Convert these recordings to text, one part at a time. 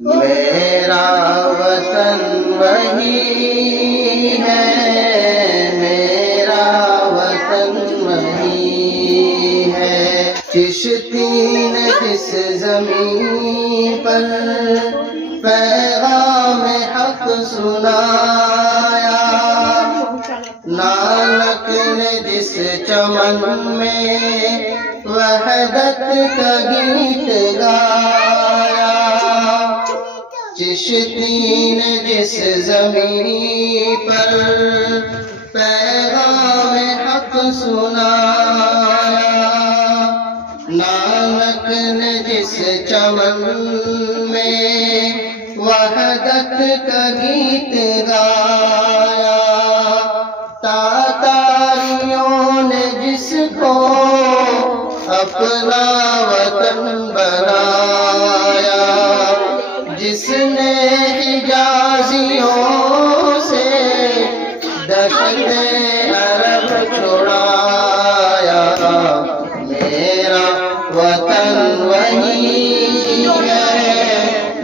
मेरा वतन वही है, मेरा वतन वही है। चिश्ती ने जिस ज़मीं पर पैगाम हक़ सुनाया, नानक ने जिस चमन में वहदत का गीत गाया, चिश्ती ने जिस ज़मीं पर पैगाम हक़ सुनाया, नानक ने जिस चमन में वहदत का गीत गाया, तातारियों ने जिसको अपना वतन बनाया, जिसने हिजाजियों से दशत अरब छुड़ाया, मेरा वतन वही है,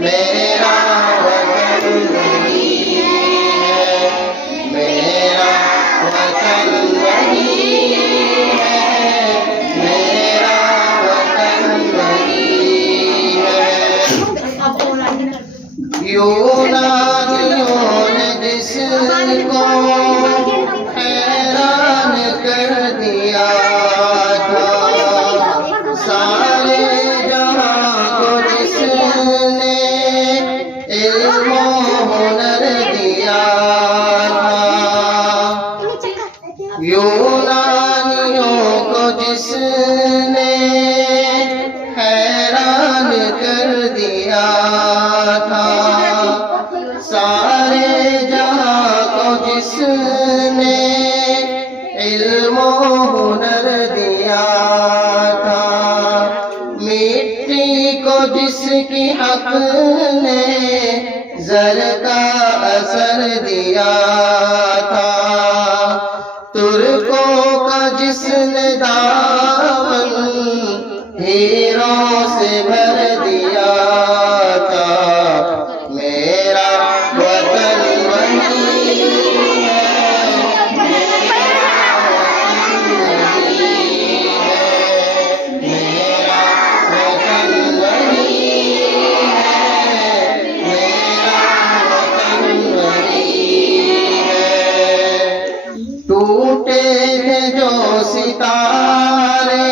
मेरा वतन वही है, मेरा वतन वही है, मेरा वतन वही है। यूनानियों ने जिसको हैरान कर दिया था, सारे जहां को जिसने इल्म हुनर दिया था, यूनानियों को जिसने हैरान कर दिया था, सारे जहां को जिसने इल्म हुनर दिया था, मिट्टी को जिसकी हक ने ज़र का असर दिया था, तुर्कों का जिसने दामन हीरों से भर दिया था, मेरा वतन वही है, मेरा वतन वही है, मेरा वतन वही है, मेरा वतन वही है। टूटे थे जो सितारे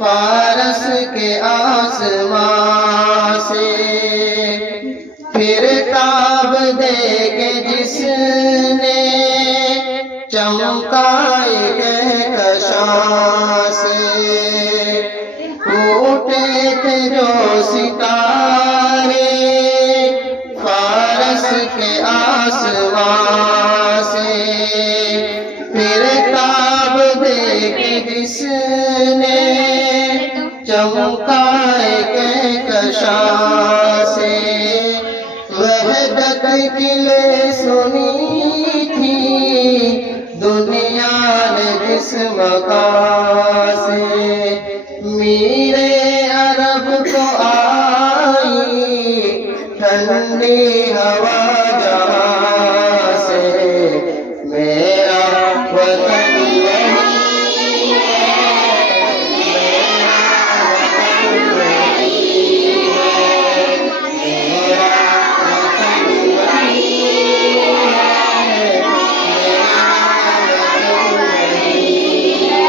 फारस के आसमां से, फिर ताब दे के जिसने चमकाए कहकशां से, टूटे थे जो सितारे फारस के आसमां से, फिर ताब दे के जिसने चमकाए कहकशां से, वहदत की ले सुनी थी दुनिया ने जिस मकां से, मीरे अरब को आई ठंडी हवा जहां से, मेरा वतन वही है, मेरा वतन वही है, मेरा वतन वही है, मेरा वतन वही है।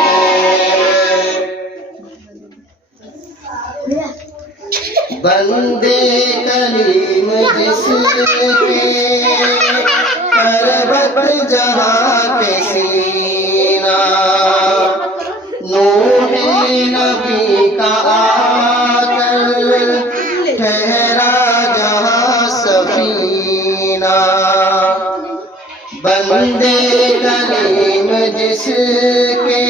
बंदे कलीम जिसके पर्वत जहाँ के सीना, नूह नबी का आकर ठहरा जहाँ सफीना, बंदे कलीम जिसके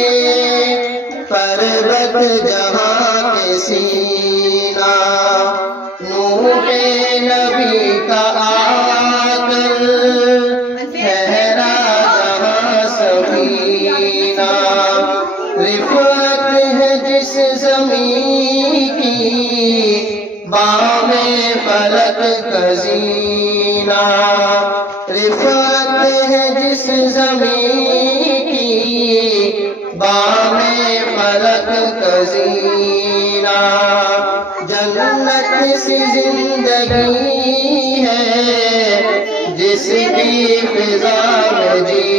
पर्वत जहाँ के सीना, नूह नबी का आकर ठहरा जहाँ सफीना, रिफ़त है जिस ज़मीन फलक खजीना, रिफत है जिस ज़मीं की बामे फलक खजीना। जन्नत सी जिंदगी है जिसकी फिजा में जी